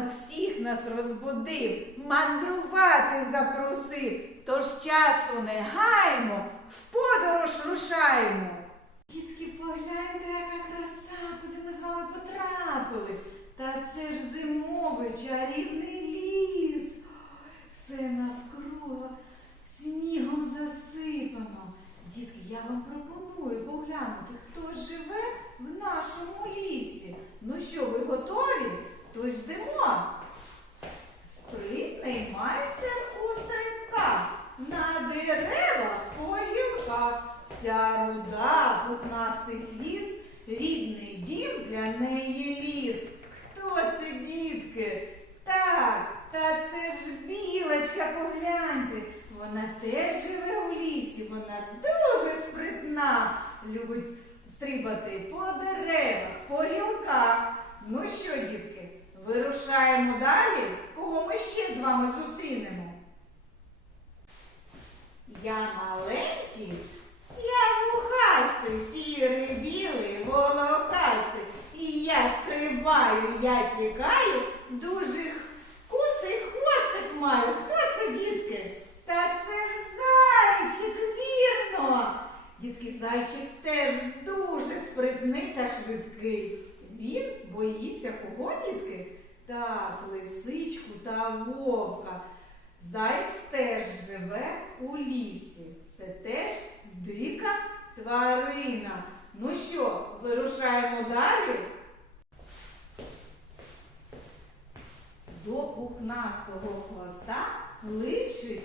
ранок всіх нас розбудив, мандрувати запросив. Тож часу не гаймо, в подорож рушаємо. Дітки, погляньте, яка краса, куди ми з вами потрапили. Та це ж зимовий чарівний ліс. Все навкруги снігом засипано. Дітки, я вам пропоную поглянути, хто живе в нашому лісі. Ну що, ви готові? Тож йдемо. Спритний майстер у стрибках, на деревах по гілках. Ця руда пухнастий ліс, рідний дім для неї ліс. Хто це, дітки? Так, та це ж білочка, погляньте. Вона теж живе у лісі, вона дуже спритна, любить стрибати по деревах, по гілках. Ну що, дітки, вирушаємо далі. Кого ми ще з вами зустрінемо? Я маленький, я вухастий, сірий, білий, волохастий. І я стрибаю, я тікаю, дуже куций хвостик маю. Хто це, дітки? Та це ж зайчик, вірно. Дітки, зайчик теж дуже спритний та швидкий. Він боїться кого, дітки? Так, лисичку та вовка. Заєць теж живе у лісі. Це теж дика тварина. Ну що, вирушаємо далі? До пухнастого хвоста личить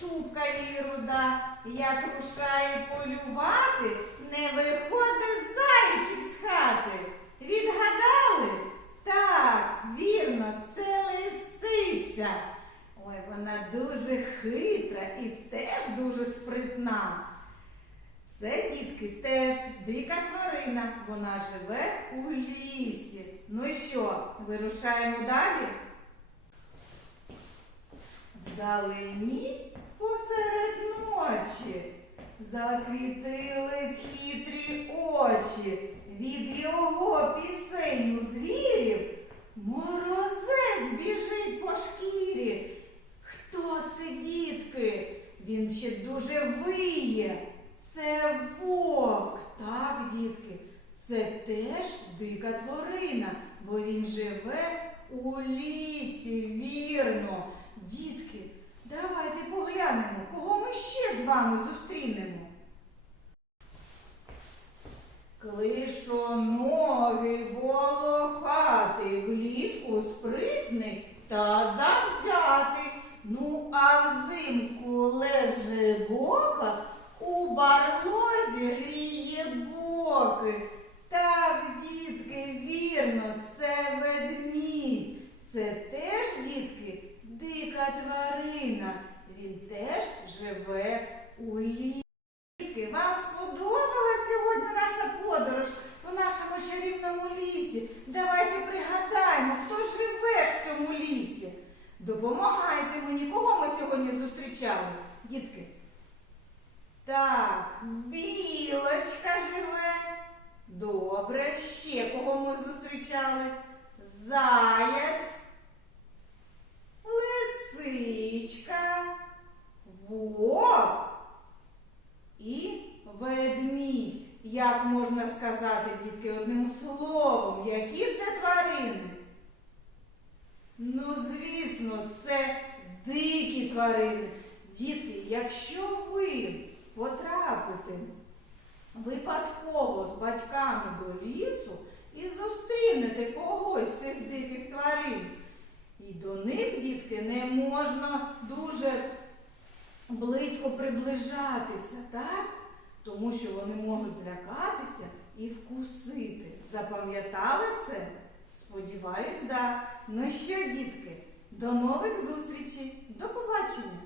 шубка її руда. Як рушає полювати, не виходить зайчик з хати. Відгадали? Так, вірно, це лисиця. Ой, вона дуже хитра і теж дуже спритна. Це, дітки, теж дика тварина. Вона живе у лісі. Ну що, вирушаємо далі? Вдалині посеред ночі засвітились хитрі очі. Від його пісень у звірів морозець біжить по шкірі. Хто це, дітки? Він ще дуже виє. Це вовк. Так, дітки, це теж дика тварина, бо він живе у лісі, вірно. Дітки, давайте поглянемо, кого ми ще з вами зустрінемо. Клишоногий боки. Так, дітки, вірно, це ведмідь. Це теж, дітки, дика тварина. Він теж живе у лісі. Вам сподобалася сьогодні наша подорож по нашому чарівному лісі? Давайте пригадаємо, хто живе в цьому лісі. Допомагайте мені, кого ми сьогодні зустрічали, дітки. Так, білочка живе. Добре, ще кого ми зустрічали? Заяць, лисичка, вовк і ведмідь. Як можна сказати, дітки, одним словом, які це тварини? Ну, звісно, це дикі тварини. Дітки, якщо ви потрапите випадково батьками до лісу і зустрінете когось з тих диких тварин, і до них, дітки, не можна дуже близько приближатися, так? Тому що вони можуть злякатися і вкусити. Запам'ятали це? Сподіваюсь, да. Ну що, дітки, до нових зустрічей. До побачення!